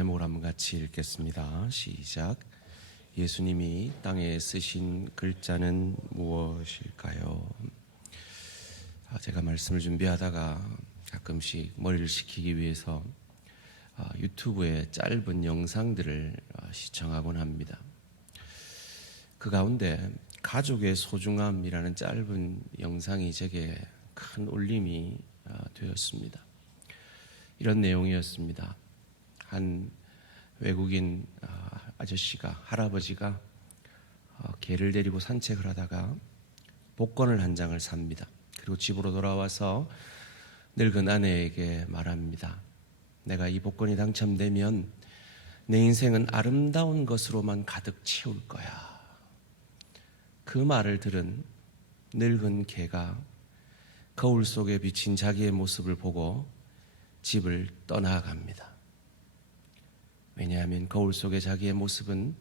제목을 한번 같이 읽겠습니다. 시작. 예수님이 땅에 쓰신 글자는 무엇일까요? 제가 말씀을 준비하다가 가끔씩 머리를 식히기 위해서 유튜브에 짧은 영상들을 시청하곤 합니다. 그 가운데 가족의 소중함이라는 짧은 영상이 제게 큰 울림이 되었습니다. 이런 내용이었습니다. 한 외국인 할아버지가 개를 데리고 산책을 하다가 복권을 한 장을 삽니다. 그리고 집으로 돌아와서 늙은 아내에게 말합니다. 내가 이 복권이 당첨되면 내 인생은 아름다운 것으로만 가득 채울 거야. 그 말을 들은 늙은 개가 거울 속에 비친 자기의 모습을 보고 집을 떠나갑니다. 왜냐하면 거울 속의 자기의 모습은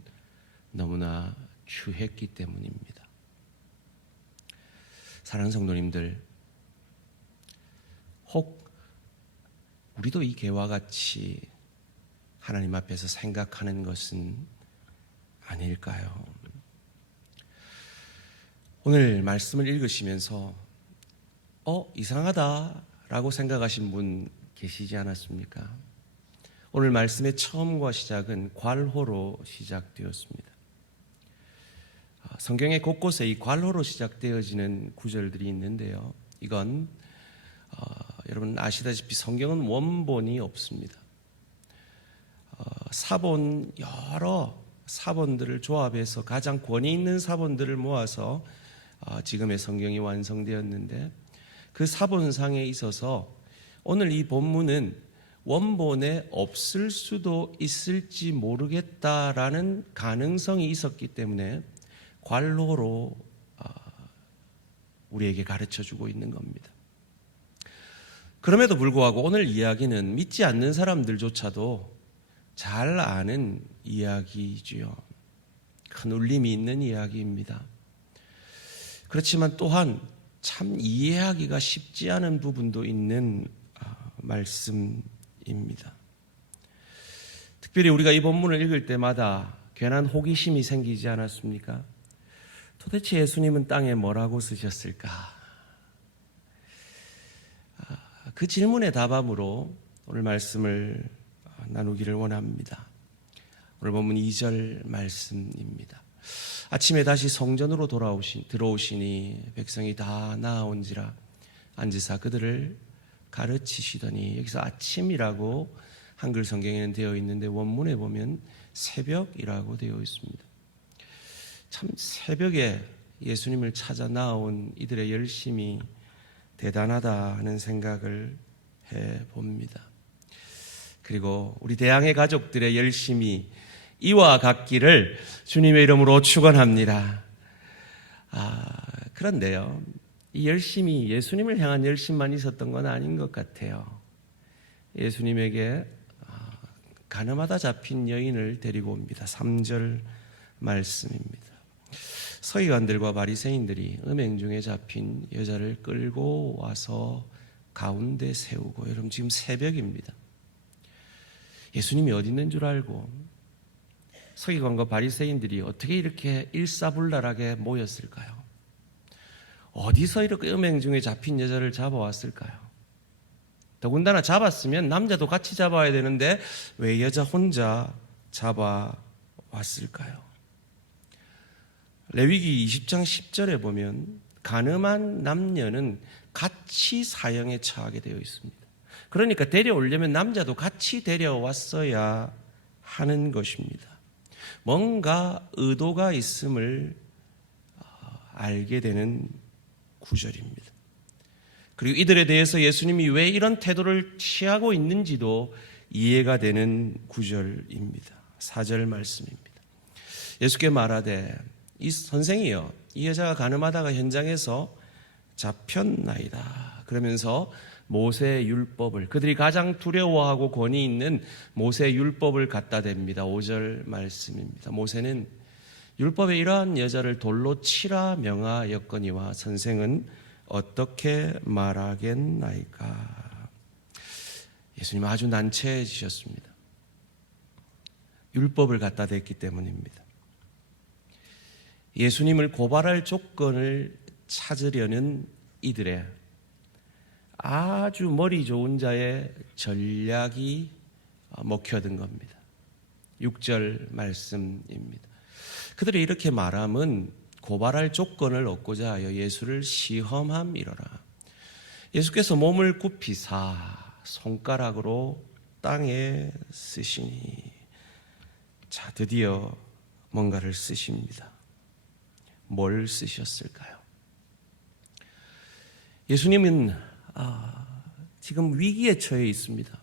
너무나 추했기 때문입니다. 사랑하는 성도님들, 혹 우리도 이 개와 같이 하나님 앞에서 생각하는 것은 아닐까요? 오늘 말씀을 읽으시면서 이상하다라고 생각하신 분 계시지 않았습니까? 오늘 말씀의 처음과 시작은 괄호로 시작되었습니다. 성경의 곳곳에 이 괄호로 시작되어지는 구절들이 있는데요. 이건 여러분 아시다시피 성경은 원본이 없습니다. 여러 사본들을 조합해서 가장 권위 있는 사본들을 모아서 지금의 성경이 완성되었는데, 그 사본상에 있어서 오늘 이 본문은 원본에 없을 수도 있을지 모르겠다라는 가능성이 있었기 때문에 괄호로 우리에게 가르쳐주고 있는 겁니다. 그럼에도 불구하고 오늘 이야기는 믿지 않는 사람들조차도 잘 아는 이야기지요. 큰 울림이 있는 이야기입니다. 그렇지만 또한 참 이해하기가 쉽지 않은 부분도 있는 말씀입니다. 특별히 우리가 이 본문을 읽을 때마다 괜한 호기심이 생기지 않았습니까? 도대체 예수님은 땅에 뭐라고 쓰셨을까? 그 질문의 답안으로 오늘 말씀을 나누기를 원합니다. 오늘 본문 2절 말씀입니다. 아침에 다시 성전으로 들어오시니 백성이 다 나아온지라 앉으사 그들을 가르치시더니, 여기서 아침이라고 한글 성경에는 되어 있는데 원문에 보면 새벽이라고 되어 있습니다. 참 새벽에 예수님을 찾아 나온 이들의 열심이 대단하다 하는 생각을 해봅니다. 그리고 우리 대항해 가족들의 열심이 이와 같기를 주님의 이름으로 축원합니다. 그런데요, 이 열심이 예수님을 향한 열심만 있었던 건 아닌 것 같아요. 예수님에게 가늠하다 잡힌 여인을 데리고 옵니다. 3절 말씀입니다. 서기관들과 바리새인들이 음행 중에 잡힌 여자를 끌고 와서 가운데 세우고, 여러분 지금 새벽입니다. 예수님이 어디 있는 줄 알고 서기관과 바리새인들이 어떻게 이렇게 일사불란하게 모였을까요? 어디서 이렇게 음행 중에 잡힌 여자를 잡아왔을까요? 더군다나 잡았으면 남자도 같이 잡아야 되는데 왜 여자 혼자 잡아왔을까요? 레위기 20장 10절에 보면 간음한 남녀는 같이 사형에 처하게 되어 있습니다. 그러니까 데려오려면 남자도 같이 데려왔어야 하는 것입니다. 뭔가 의도가 있음을 알게 되는 구절입니다. 그리고 이들에 대해서 예수님이 왜 이런 태도를 취하고 있는지도 이해가 되는 구절입니다. 4절 말씀입니다. 예수께 말하되 이 선생이여, 이 여자가 간음하다가 현장에서 잡혔나이다. 그러면서 모세의 율법을, 그들이 가장 두려워하고 권위 있는 모세의 율법을 갖다 댑니다. 5절 말씀입니다. 모세는 율법에 이러한 여자를 돌로 치라 명하였거니와 선생은 어떻게 말하겠나이까. 예수님 아주 난처해지셨습니다. 율법을 갖다 댔기 때문입니다. 예수님을 고발할 조건을 찾으려는 이들의 아주 머리 좋은 자의 전략이 먹혀든 겁니다. 6절 말씀입니다. 그들이 이렇게 말함은 고발할 조건을 얻고자 하여 예수를 시험함이로라. 예수께서 몸을 굽히사 손가락으로 땅에 쓰시니, 자, 드디어 뭔가를 쓰십니다. 뭘 쓰셨을까요? 예수님은 지금 위기에 처해 있습니다.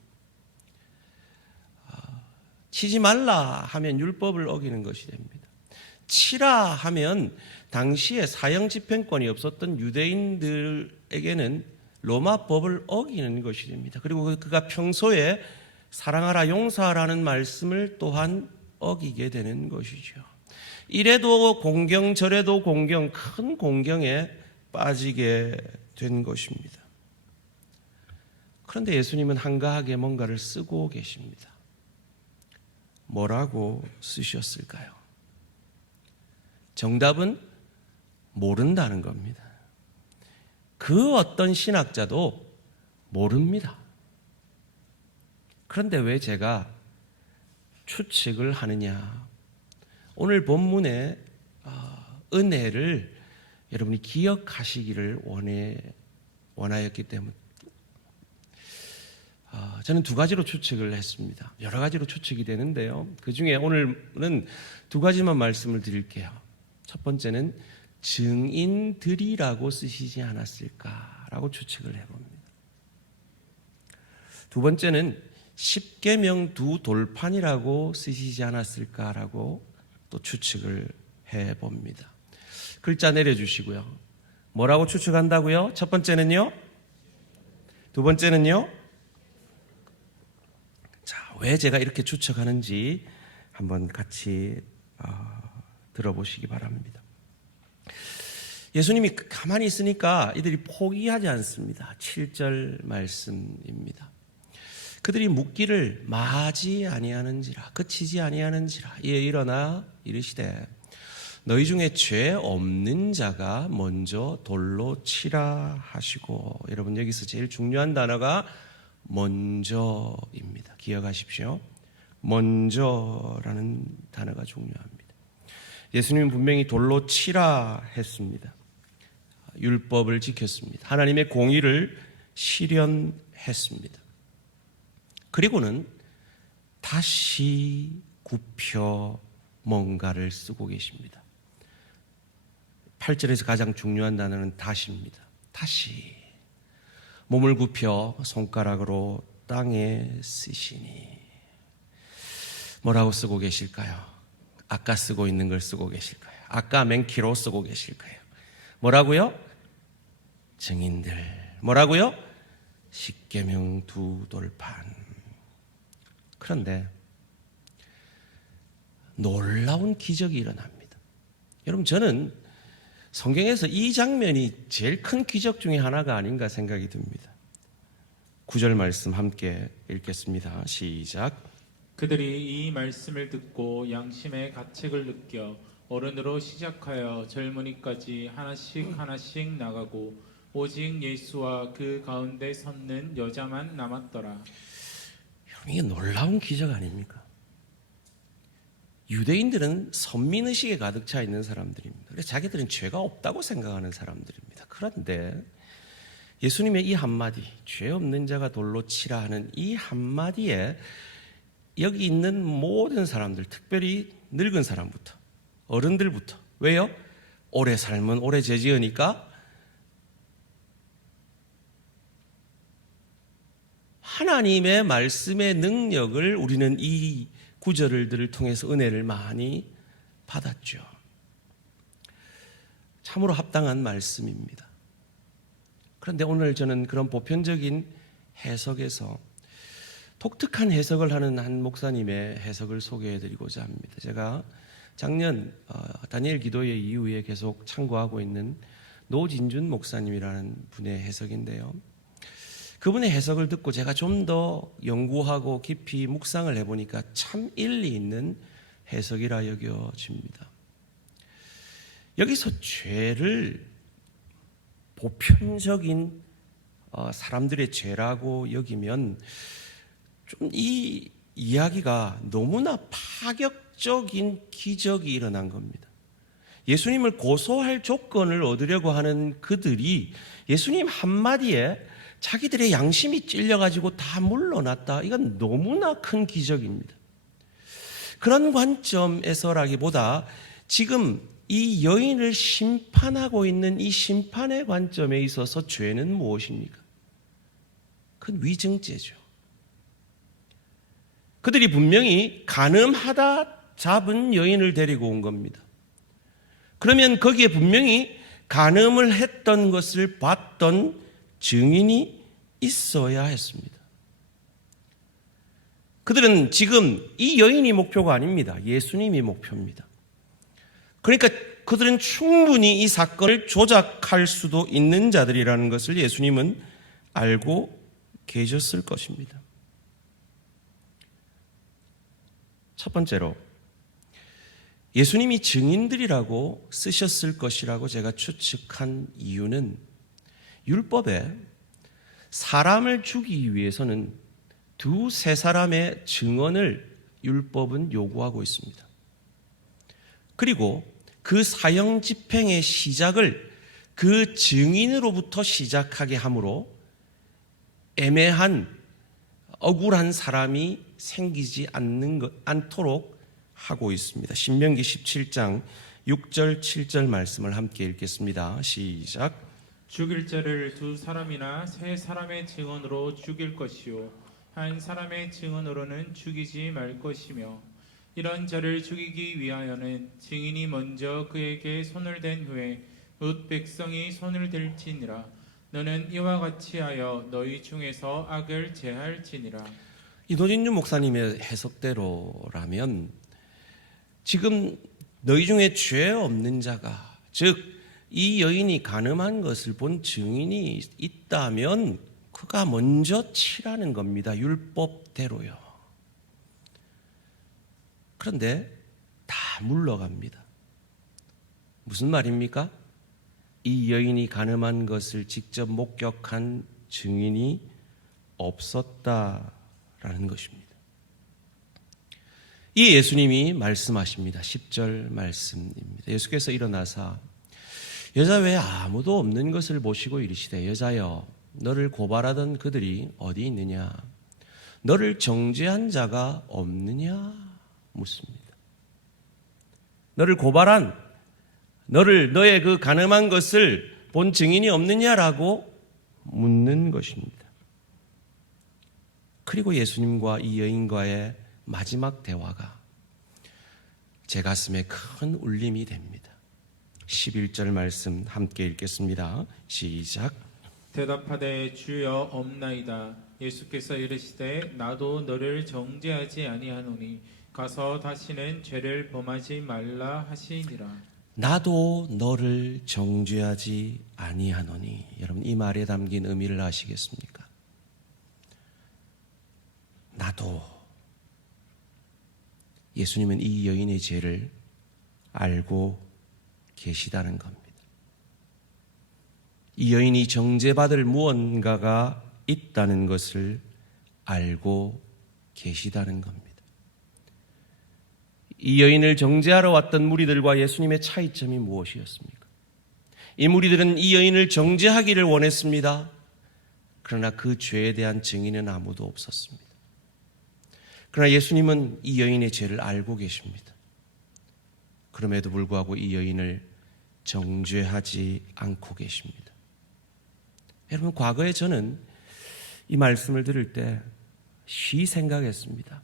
치지 말라 하면 율법을 어기는 것이 됩니다. 치라 하면 당시에 사형 집행권이 없었던 유대인들에게는 로마 법을 어기는 것이 됩니다. 그리고 그가 평소에 사랑하라 용서하라는 말씀을 또한 어기게 되는 것이죠. 이래도 공경 저래도 공경, 큰 공경에 빠지게 된 것입니다. 그런데 예수님은 한가하게 뭔가를 쓰고 계십니다. 뭐라고 쓰셨을까요? 정답은 모른다는 겁니다. 그 어떤 신학자도 모릅니다. 그런데 왜 제가 추측을 하느냐? 오늘 본문의 은혜를 여러분이 기억하시기를 원하였기 때문에 저는 두 가지로 추측을 했습니다. 여러 가지로 추측이 되는데요. 그 중에 오늘은 두 가지만 말씀을 드릴게요. 첫 번째는 증인들이라고 쓰시지 않았을까라고 추측을 해봅니다. 두 번째는 십계명 두 돌판이라고 쓰시지 않았을까라고 또 추측을 해봅니다. 글자 내려주시고요. 뭐라고 추측한다고요? 첫 번째는요? 두 번째는요? 자, 왜 제가 이렇게 추측하는지 한번 같이 들어보시기 바랍니다. 예수님이 가만히 있으니까 이들이 포기하지 않습니다. 7절 말씀입니다. 그들이 묻기를 마지 아니하는지라, 그치지 아니하는지라, 이에 일어나 이르시되 너희 중에 죄 없는 자가 먼저 돌로 치라 하시고. 여러분, 여기서 제일 중요한 단어가 먼저입니다. 기억하십시오. 먼저라는 단어가 중요합니다. 예수님은 분명히 돌로 치라 했습니다. 율법을 지켰습니다. 하나님의 공의를 실현했습니다. 그리고는 다시 굽혀 뭔가를 쓰고 계십니다. 8절에서 가장 중요한 단어는 다시입니다. 다시 몸을 굽혀 손가락으로 땅에 쓰시니. 뭐라고 쓰고 계실까요? 아까 쓰고 있는 걸 쓰고 계실까요? 아까 맨키로 쓰고 계실까요? 뭐라고요? 증인들. 뭐라고요? 십계명 두 돌판. 그런데 놀라운 기적이 일어납니다. 여러분, 저는 성경에서 이 장면이 제일 큰 기적 중에 하나가 아닌가 생각이 듭니다. 9절 말씀 함께 읽겠습니다. 시작. 그들이 이 말씀을 듣고 양심의 가책을 느껴 어른으로 시작하여 젊은이까지 하나씩 하나씩 나가고 오직 예수와 그 가운데 섰는 여자만 남았더라. 여러분, 이게 놀라운 기적 아닙니까? 유대인들은 선민의식에 가득 차 있는 사람들입니다. 그래서 자기들은 죄가 없다고 생각하는 사람들입니다. 그런데 예수님의 이 한마디, 죄 없는 자가 돌로 치라 하는 이 한마디에 여기 있는 모든 사람들, 특별히 늙은 사람부터 어른들부터, 왜요? 오래 살면 오래 죄 지으니까 하나님의 말씀의 능력을 우리는 이 구절들을 통해서 은혜를 많이 받았죠. 참으로 합당한 말씀입니다. 그런데 오늘 저는 그런 보편적인 해석에서 독특한 해석을 하는 한 목사님의 해석을 소개해드리고자 합니다. 제가 작년 다니엘 기도회 이후에 계속 참고하고 있는 노진준 목사님이라는 분의 해석인데요. 그분의 해석을 듣고 제가 좀 더 연구하고 깊이 묵상을 해보니까 참 일리 있는 해석이라 여겨집니다. 여기서 죄를 보편적인 사람들의 죄라고 여기면 좀 이 이야기가 너무나 파격적인 기적이 일어난 겁니다. 예수님을 고소할 조건을 얻으려고 하는 그들이 예수님 한마디에 자기들의 양심이 찔려가지고 다 물러났다. 이건 너무나 큰 기적입니다. 그런 관점에서라기보다 지금 이 여인을 심판하고 있는 이 심판의 관점에 있어서 죄는 무엇입니까? 그건 위증죄죠. 그들이 분명히 간음하다 잡은 여인을 데리고 온 겁니다. 그러면 거기에 분명히 간음을 했던 것을 봤던 증인이 있어야 했습니다. 그들은 지금 이 여인이 목표가 아닙니다. 예수님이 목표입니다. 그러니까 그들은 충분히 이 사건을 조작할 수도 있는 자들이라는 것을 예수님은 알고 계셨을 것입니다. 첫 번째로 예수님이 증인들이라고 쓰셨을 것이라고 제가 추측한 이유는 율법에 사람을 죽이기 위해서는 두세 사람의 증언을 율법은 요구하고 있습니다. 그리고 그 사형 집행의 시작을 그 증인으로부터 시작하게 하므로 애매한 억울한 사람이 생기지 않도록 하고 있습니다. 신명기 17장 6절 7절 말씀을 함께 읽겠습니다. 시작. 죽일 자를 두 사람이나 세 사람의 증언으로 죽일 것이요 한 사람의 증언으로는 죽이지 말 것이며 이런 자를 죽이기 위하여는 증인이 먼저 그에게 손을 댄 후에 뭇 백성이 손을 들지니라. 너는 이와 같이 하여 너희 중에서 악을 제할지니라. 이노진주 목사님의 해석대로라면 지금 너희 중에 죄 없는 자가, 즉 이 여인이 간음한 것을 본 증인이 있다면 그가 먼저 치라는 겁니다. 율법대로요. 그런데 다 물러갑니다. 무슨 말입니까? 이 여인이 간음한 것을 직접 목격한 증인이 없었다라는 것입니다. 이 예수님이 말씀하십니다. 10절 말씀입니다. 예수께서 일어나사 여자 외에 아무도 없는 것을 보시고 이르시되 여자여 너를 고발하던 그들이 어디 있느냐? 너를 정죄한 자가 없느냐? 묻습니다. 너를 고발한, 너의 그 간음한 것을 본 증인이 없느냐라고 묻는 것입니다. 그리고 예수님과 이 여인과의 마지막 대화가 제 가슴에 큰 울림이 됩니다. 11절 말씀 함께 읽겠습니다. 시작. 대답하되 주여 없나이다. 예수께서 이르시되 나도 너를 정죄하지 아니하노니 가서 다시는 죄를 범하지 말라 하시니라. 나도 너를 정죄하지 아니하노니. 여러분 이 말에 담긴 의미를 아시겠습니까? 나도. 예수님은 이 여인의 죄를 알고 계시다는 겁니다. 이 여인이 정죄받을 무언가가 있다는 것을 알고 계시다는 겁니다. 이 여인을 정죄하러 왔던 무리들과 예수님의 차이점이 무엇이었습니까? 이 무리들은 이 여인을 정죄하기를 원했습니다. 그러나 그 죄에 대한 증인은 아무도 없었습니다. 그러나 예수님은 이 여인의 죄를 알고 계십니다. 그럼에도 불구하고 이 여인을 정죄하지 않고 계십니다. 여러분, 과거에 저는 이 말씀을 들을 때 쉬 생각했습니다.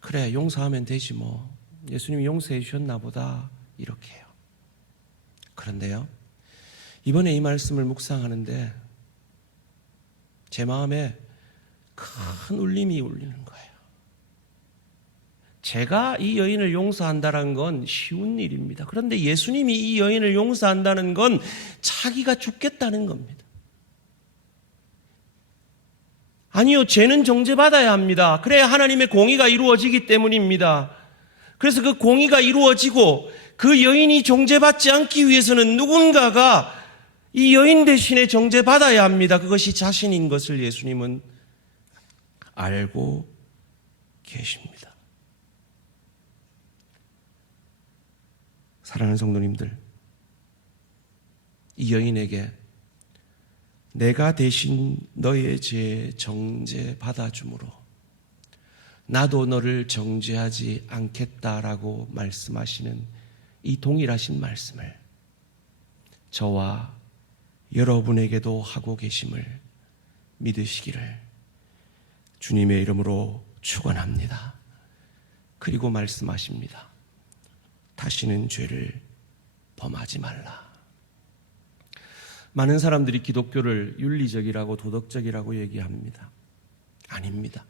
그래, 용서하면 되지 뭐. 예수님이 용서해 주셨나 보다. 이렇게요. 그런데요, 이번에 이 말씀을 묵상하는데 제 마음에 큰 울림이 울리는 거예요. 제가 이 여인을 용서한다는 건 쉬운 일입니다. 그런데 예수님이 이 여인을 용서한다는 건 자기가 죽겠다는 겁니다. 아니요, 죄는 정죄받아야 합니다. 그래야 하나님의 공의가 이루어지기 때문입니다. 그래서 그 공의가 이루어지고 그 여인이 정죄받지 않기 위해서는 누군가가 이 여인 대신에 정죄받아야 합니다. 그것이 자신인 것을 예수님은 알고 계십니다. 사랑하는 성도님들, 이 여인에게 내가 대신 너의 죄 정죄 받아줌으로 나도 너를 정죄하지 않겠다라고 말씀하시는 이 동일하신 말씀을 저와 여러분에게도 하고 계심을 믿으시기를 주님의 이름으로 축원합니다. 그리고 말씀하십니다. 다시는 죄를 범하지 말라. 많은 사람들이 기독교를 윤리적이라고 도덕적이라고 얘기합니다. 아닙니다.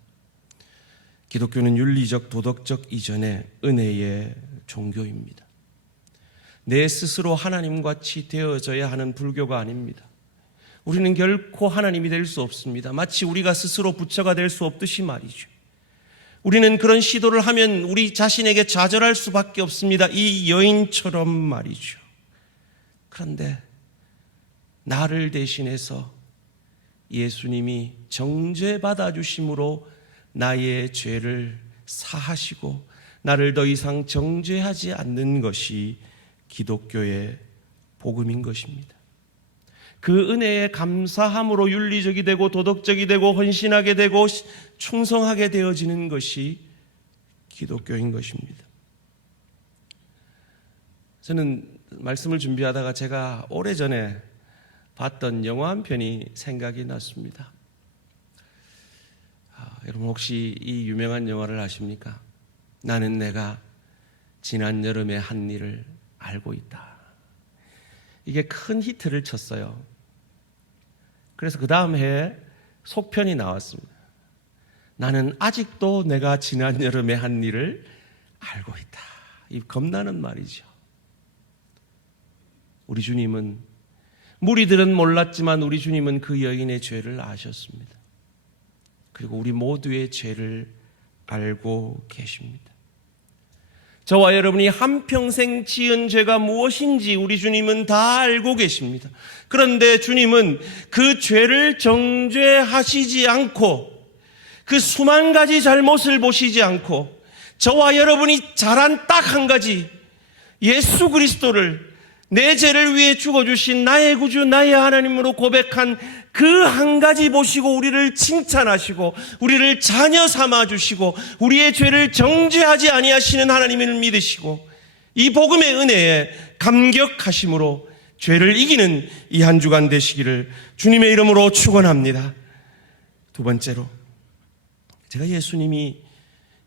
기독교는 윤리적, 도덕적 이전의 은혜의 종교입니다. 내 스스로 하나님같이 되어져야 하는 불교가 아닙니다. 우리는 결코 하나님이 될 수 없습니다. 마치 우리가 스스로 부처가 될 수 없듯이 말이죠. 우리는 그런 시도를 하면 우리 자신에게 좌절할 수밖에 없습니다. 이 여인처럼 말이죠. 그런데 나를 대신해서 예수님이 정죄받아 주심으로 나의 죄를 사하시고 나를 더 이상 정죄하지 않는 것이 기독교의 복음인 것입니다. 그 은혜에 감사함으로 윤리적이 되고 도덕적이 되고 헌신하게 되고 충성하게 되어지는 것이 기독교인 것입니다. 저는 말씀을 준비하다가 제가 오래전에 봤던 영화 한 편이 생각이 났습니다. 여러분 혹시 이 유명한 영화를 아십니까? 나는 내가 지난 여름에 한 일을 알고 있다. 이게 큰 히트를 쳤어요. 그래서 그 다음 해에 속편이 나왔습니다. 나는 아직도 내가 지난 여름에 한 일을 알고 있다. 이 겁나는 말이죠. 우리 주님은 무리들은 몰랐지만 우리 주님은 그 여인의 죄를 아셨습니다. 그리고 우리 모두의 죄를 알고 계십니다. 저와 여러분이 한평생 지은 죄가 무엇인지 우리 주님은 다 알고 계십니다. 그런데 주님은 그 죄를 정죄하시지 않고 그 수만 가지 잘못을 보시지 않고 저와 여러분이 잘한 딱 한 가지, 예수 그리스도를 내 죄를 위해 죽어주신 나의 구주 나의 하나님으로 고백한 그 한 가지 보시고 우리를 칭찬하시고 우리를 자녀 삼아주시고 우리의 죄를 정죄하지 아니하시는 하나님을 믿으시고 이 복음의 은혜에 감격하심으로 죄를 이기는 이 한 주간 되시기를 주님의 이름으로 축원합니다. 두 번째로, 제가 예수님이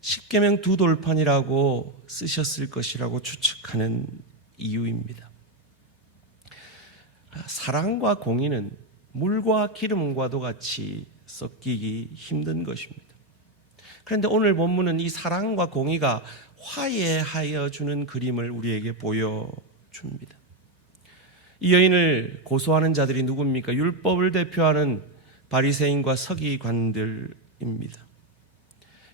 십계명 두 돌판이라고 쓰셨을 것이라고 추측하는 이유입니다. 사랑과 공의는 물과 기름과도 같이 섞이기 힘든 것입니다. 그런데 오늘 본문은 이 사랑과 공의가 화해하여 주는 그림을 우리에게 보여줍니다. 이 여인을 고소하는 자들이 누굽니까? 율법을 대표하는 바리새인과 서기관들입니다.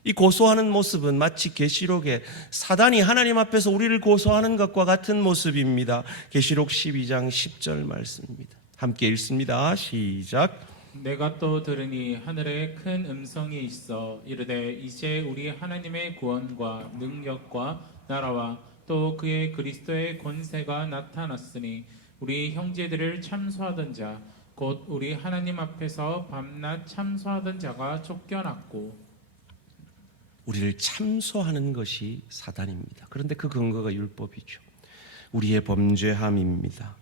이 고소하는 모습은 마치 계시록에 사단이 하나님 앞에서 우리를 고소하는 것과 같은 모습입니다. 계시록 12장 10절 말씀입니다. 함께 읽습니다. 시작. 내가 또 들으니 하늘에 큰 음성이 있어 이르되 이제 우리 하나님의 구원과 능력과 나라와 또 그의 그리스도의 권세가 나타났으니 우리 형제들을 참소하던 자 곧 우리 하나님 앞에서 밤낮 참소하던 자가 쫓겨났고. 우리를 참소하는 것이 사단입니다. 그런데 그 근거가 율법이죠. 우리의 범죄함입니다.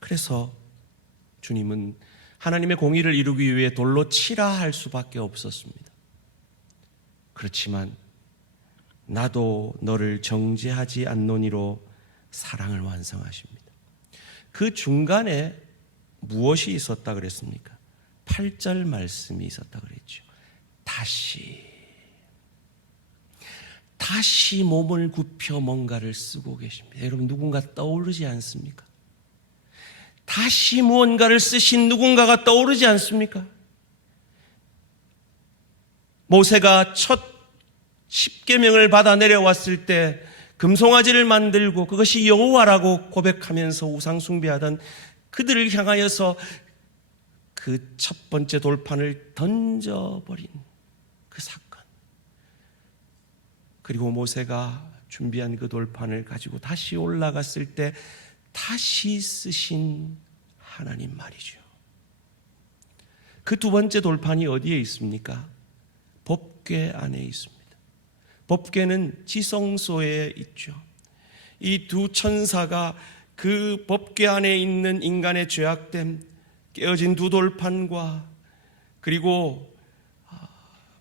그래서 주님은 하나님의 공의를 이루기 위해 돌로 치라 할 수밖에 없었습니다. 그렇지만 나도 너를 정죄하지 않노니로 사랑을 완성하십니다. 그 중간에 무엇이 있었다 그랬습니까? 8절 말씀이 있었다 그랬죠. 다시 몸을 굽혀 뭔가를 쓰고 계십니다. 여러분 누군가 떠오르지 않습니까? 다시 무언가를 쓰신 누군가가 떠오르지 않습니까? 모세가 첫 십계명을 받아 내려왔을 때 금송아지를 만들고 그것이 여호와라고 고백하면서 우상 숭배하던 그들을 향하여서 그 첫 번째 돌판을 던져버린 그 사건, 그리고 모세가 준비한 그 돌판을 가지고 다시 올라갔을 때 다시 쓰신 하나님 말이죠. 그 두 번째 돌판이 어디에 있습니까? 법궤 안에 있습니다. 법궤는 지성소에 있죠. 이 두 천사가 그 법궤 안에 있는 인간의 죄악됨, 깨어진 두 돌판과 그리고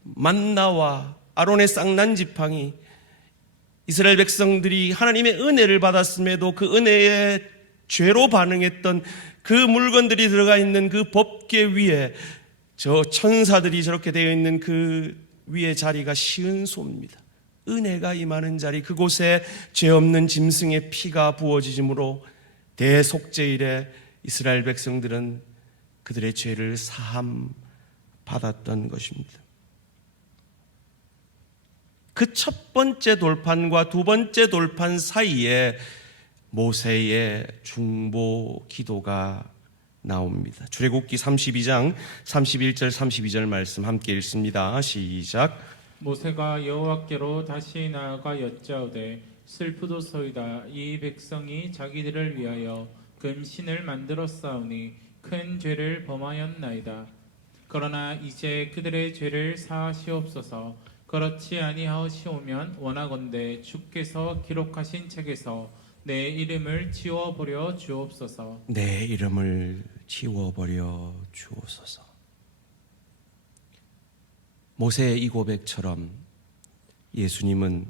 만나와 아론의 쌍난 지팡이, 이스라엘 백성들이 하나님의 은혜를 받았음에도 그 은혜의 죄로 반응했던 그 물건들이 들어가 있는 그 법궤 위에 저 천사들이 저렇게 되어 있는 그 위에 자리가 시은소입니다. 은혜가 임하는 자리, 그곳에 죄 없는 짐승의 피가 부어지므로 대속죄일에 이스라엘 백성들은 그들의 죄를 사함 받았던 것입니다. 그 첫 번째 돌판과 두 번째 돌판 사이에 모세의 중보 기도가 나옵니다. 출애굽기 32장 31절 32절 말씀 함께 읽습니다. 시작. 모세가 여호와께로 다시 나아가 여짜오되 슬프도소이다. 이 백성이 자기들을 위하여 금신을 만들어 싸우니 큰 죄를 범하였나이다. 그러나 이제 그들의 죄를 사하시옵소서. 그렇지 아니하시오면 원하건대 주께서 기록하신 책에서 내 이름을 지워버려 주옵소서. 내 이름을 지워버려 주옵소서. 모세의 이 고백처럼 예수님은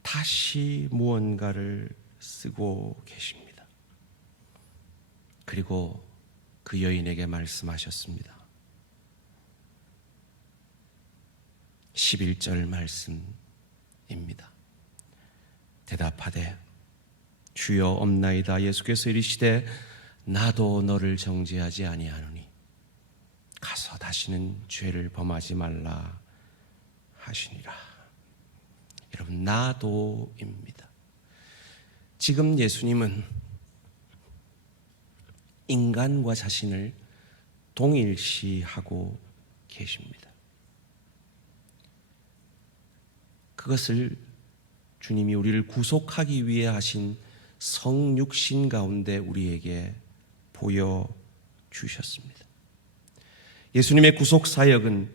다시 무언가를 쓰고 계십니다. 그리고 그 여인에게 말씀하셨습니다. 11절 말씀입니다. 대답하되 주여 없나이다. 예수께서 이르시되 나도 너를 정죄하지 아니하노니 가서 다시는 죄를 범하지 말라 하시니라. 여러분, 나도입니다. 지금 예수님은 인간과 자신을 동일시하고 계십니다. 그것을 주님이 우리를 구속하기 위해 하신 성육신 가운데 우리에게 보여주셨습니다. 예수님의 구속 사역은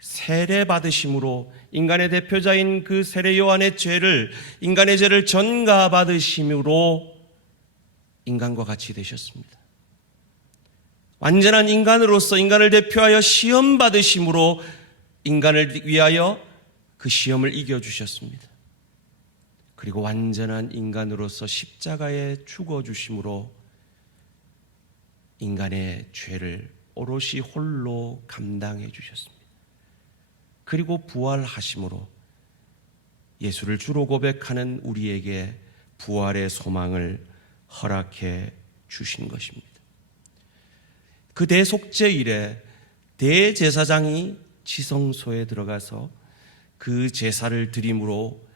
세례 받으심으로 인간의 대표자인 그 세례 요한의 죄를, 인간의 죄를 전가 받으심으로 인간과 같이 되셨습니다. 완전한 인간으로서 인간을 대표하여 시험 받으심으로 인간을 위하여 그 시험을 이겨주셨습니다. 그리고 완전한 인간으로서 십자가에 죽어주심으로 인간의 죄를 오롯이 홀로 감당해 주셨습니다. 그리고 부활하심으로 예수를 주로 고백하는 우리에게 부활의 소망을 허락해 주신 것입니다. 그 대속죄일에 대제사장이 지성소에 들어가서 그 제사를 드림으로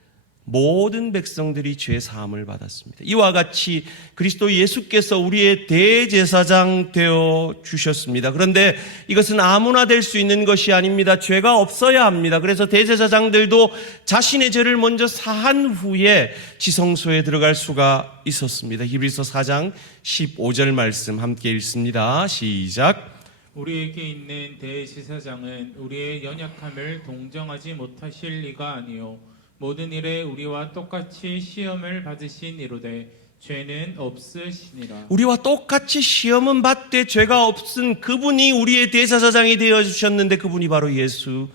모든 백성들이 죄 사함을 받았습니다. 이와 같이 그리스도 예수께서 우리의 대제사장 되어 주셨습니다. 그런데 이것은 아무나 될 수 있는 것이 아닙니다. 죄가 없어야 합니다. 그래서 대제사장들도 자신의 죄를 먼저 사한 후에 지성소에 들어갈 수가 있었습니다. 히브리서 4장 15절 말씀 함께 읽습니다. 시작. 우리에게 있는 대제사장은 우리의 연약함을 동정하지 못하실 리가 아니요 모든 일에 우리와 똑같이 시험을 받으신 이로되 죄는 없으시니라. 우리와 똑같이 시험은 받되 죄가 없은 그분이 우리의 대제사장이 되어 주셨는데 그분이 바로 예수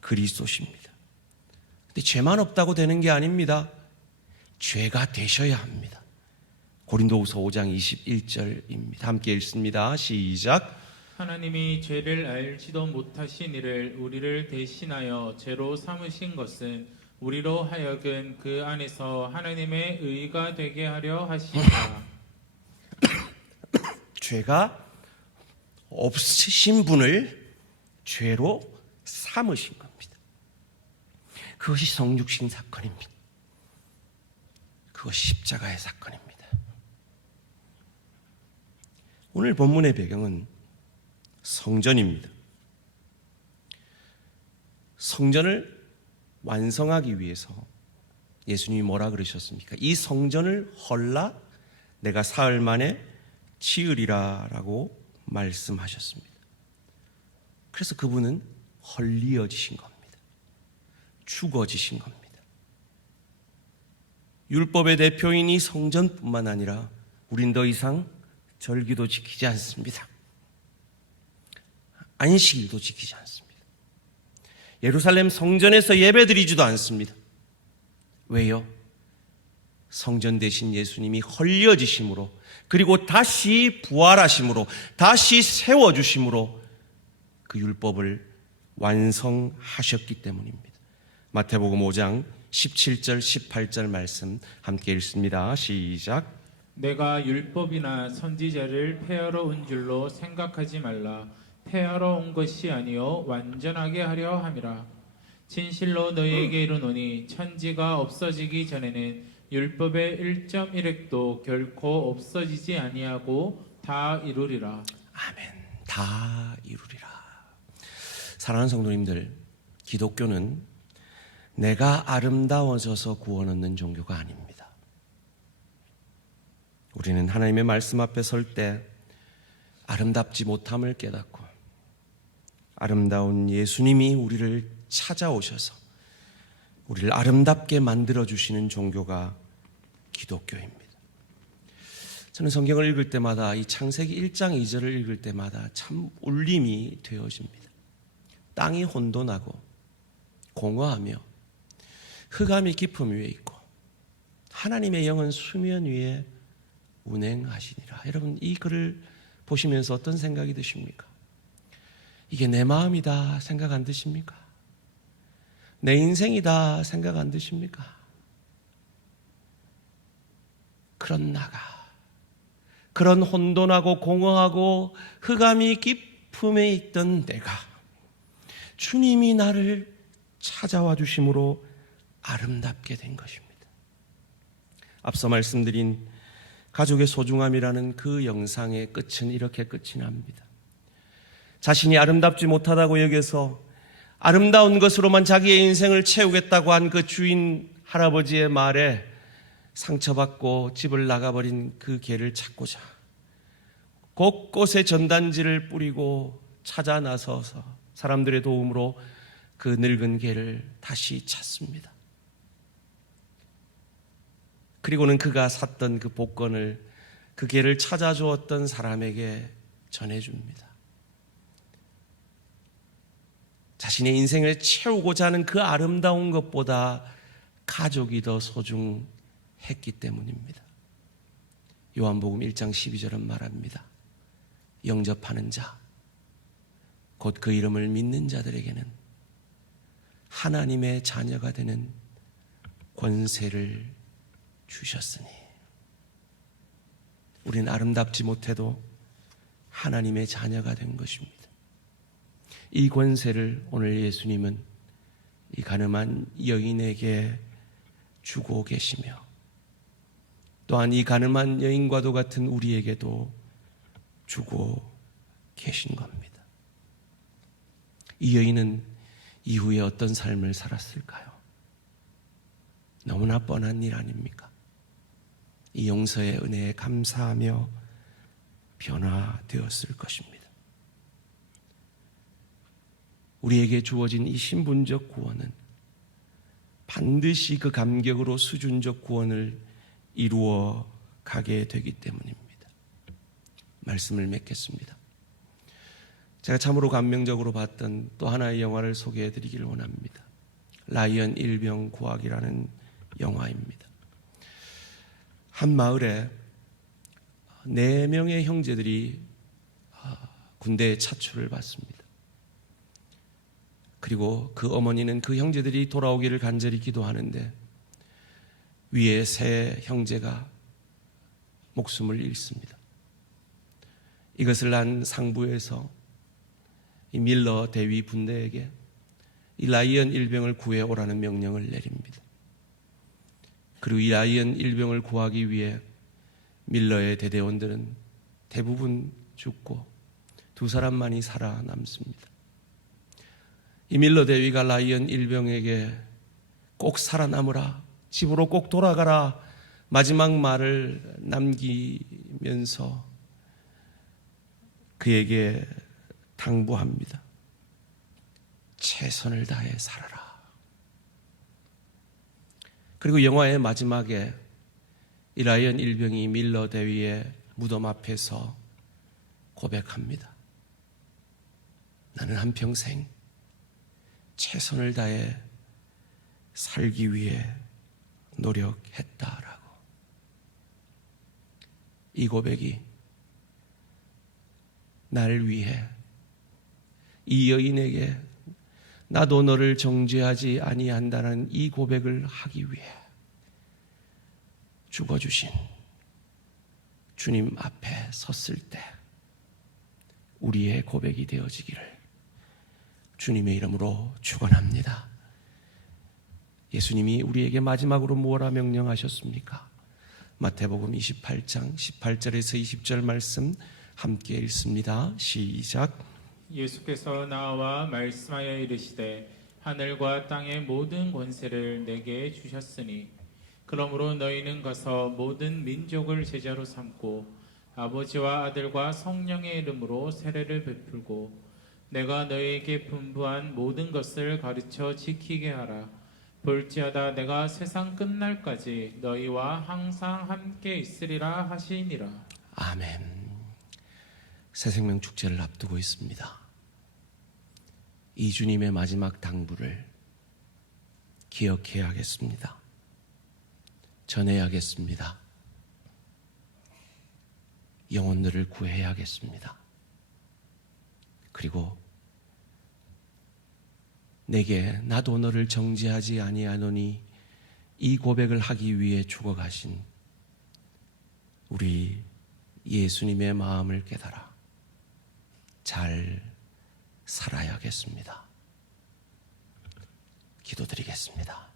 그리스도십니다. 근데 죄만 없다고 되는 게 아닙니다. 죄가 되셔야 합니다. 고린도후서 5장 21절입니다. 함께 읽습니다. 시작. 하나님이 죄를 알지도 못하신 이를 우리를 대신하여 죄로 삼으신 것은 우리로 하여금 그 안에서 하나님의 의가 되게 하려 하시니라. 죄가 없으신 분을 죄로 삼으신 겁니다. 그것이 성육신 사건입니다. 그것이 십자가의 사건입니다. 오늘 본문의 배경은 성전입니다. 성전을 완성하기 위해서 예수님이 뭐라 그러셨습니까? 이 성전을 헐라 내가 사흘 만에 치으리라 라고 말씀하셨습니다. 그래서 그분은 헐리어지신 겁니다. 죽어지신 겁니다. 율법의 대표인 이 성전뿐만 아니라 우린 더 이상 절기도 지키지 않습니다. 안식일도 지키지 않습니다. 예루살렘 성전에서 예배드리지도 않습니다. 왜요? 성전 대신 예수님이 헐려지심으로, 그리고 다시 부활하심으로, 다시 세워주심으로 그 율법을 완성하셨기 때문입니다. 마태복음 5장 17절 18절 말씀 함께 읽습니다. 시작. 내가 율법이나 선지자를 폐하러 온 줄로 생각하지 말라. 폐하러 온 것이 아니요 완전하게 하려 함이라. 진실로 너희에게 이르노니 천지가 없어지기 전에는 율법의 1.1획도 결코 없어지지 아니하고 다 이루리라. 아멘. 다 이루리라. 사랑하는 성도님들, 기독교는 내가 아름다워져서 구원 얻는 종교가 아닙니다. 우리는 하나님의 말씀 앞에 설 때 아름답지 못함을 깨닫고 아름다운 예수님이 우리를 찾아오셔서 우리를 아름답게 만들어주시는 종교가 기독교입니다. 저는 성경을 읽을 때마다 이 창세기 1장 2절을 읽을 때마다 참 울림이 되어집니다. 땅이 혼돈하고 공허하며 흑암이 깊음 위에 있고 하나님의 영은 수면 위에 운행하시니라. 여러분, 이 글을 보시면서 어떤 생각이 드십니까? 이게 내 마음이다 생각 안 드십니까? 내 인생이다 생각 안 드십니까? 그런 나가, 그런 혼돈하고 공허하고 흑암이 깊음에 있던 내가 주님이 나를 찾아와 주심으로 아름답게 된 것입니다. 앞서 말씀드린 가족의 소중함이라는 그 영상의 끝은 이렇게 끝이 납니다. 자신이 아름답지 못하다고 여겨서 아름다운 것으로만 자기의 인생을 채우겠다고 한 그 주인 할아버지의 말에 상처받고 집을 나가버린 그 개를 찾고자 곳곳에 전단지를 뿌리고 찾아 나서서 사람들의 도움으로 그 늙은 개를 다시 찾습니다. 그리고는 그가 샀던 그 복권을 그 개를 찾아주었던 사람에게 전해줍니다. 자신의 인생을 채우고자 하는 그 아름다운 것보다 가족이 더 소중했기 때문입니다. 요한복음 1장 12절은 말합니다. 영접하는 자, 곧 그 이름을 믿는 자들에게는 하나님의 자녀가 되는 권세를 주셨으니. 우리는 아름답지 못해도 하나님의 자녀가 된 것입니다. 이 권세를 오늘 예수님은 이 가늠한 여인에게 주고 계시며 또한 이 가늠한 여인과도 같은 우리에게도 주고 계신 겁니다. 이 여인은 이후에 어떤 삶을 살았을까요? 너무나 뻔한 일 아닙니까? 이 용서의 은혜에 감사하며 변화되었을 것입니다. 우리에게 주어진 이 신분적 구원은 반드시 그 감격으로 수준적 구원을 이루어 가게 되기 때문입니다. 말씀을 맺겠습니다. 제가 참으로 감명적으로 봤던 또 하나의 영화를 소개해 드리기를 원합니다. 라이언 일병 구하기라는 영화입니다. 한 마을에 4명의 형제들이 군대에 차출을 받습니다. 그리고 그 어머니는 그 형제들이 돌아오기를 간절히 기도하는데 위에 3 형제가 목숨을 잃습니다. 이것을 난 상부에서 이 밀러 대위 분대에게 이 라이언 일병을 구해 오라는 명령을 내립니다. 그리고 이 라이언 일병을 구하기 위해 밀러의 대대원들은 대부분 죽고 두 사람만이 살아남습니다. 이 밀러 대위가 라이언 일병에게 꼭 살아남으라, 집으로 꼭 돌아가라 마지막 말을 남기면서 그에게 당부합니다. 최선을 다해 살아라. 그리고 영화의 마지막에 이 라이언 일병이 밀러 대위의 무덤 앞에서 고백합니다. 나는 한평생 최선을 다해 살기 위해 노력했다라고. 이 고백이 나를 위해, 이 여인에게 나도 너를 정죄하지 아니한다는 이 고백을 하기 위해 죽어주신 주님 앞에 섰을 때 우리의 고백이 되어지기를 주님의 이름으로 축원합니다. 예수님이 우리에게 마지막으로 무엇라 명령하셨습니까? 마태복음 28장 18절에서 20절 말씀 함께 읽습니다. 시작. 예수께서 나와 말씀하여 이르시되 하늘과 땅의 모든 권세를 내게 주셨으니 그러므로 너희는 가서 모든 민족을 제자로 삼고 아버지와 아들과 성령의 이름으로 세례를 베풀고 내가 너희에게 분부한 모든 것을 가르쳐 지키게 하라. 볼지어다 내가 세상 끝날까지 너희와 항상 함께 있으리라 하시니라. 아멘. 새생명 축제를 앞두고 있습니다. 이 주님의 마지막 당부를 기억해야겠습니다. 전해야겠습니다. 영혼들을 구해야겠습니다. 그리고 내게 나도 너를 정죄하지 아니하노니 이 고백을 하기 위해 죽어가신 우리 예수님의 마음을 깨달아 잘 살아야겠습니다. 기도드리겠습니다.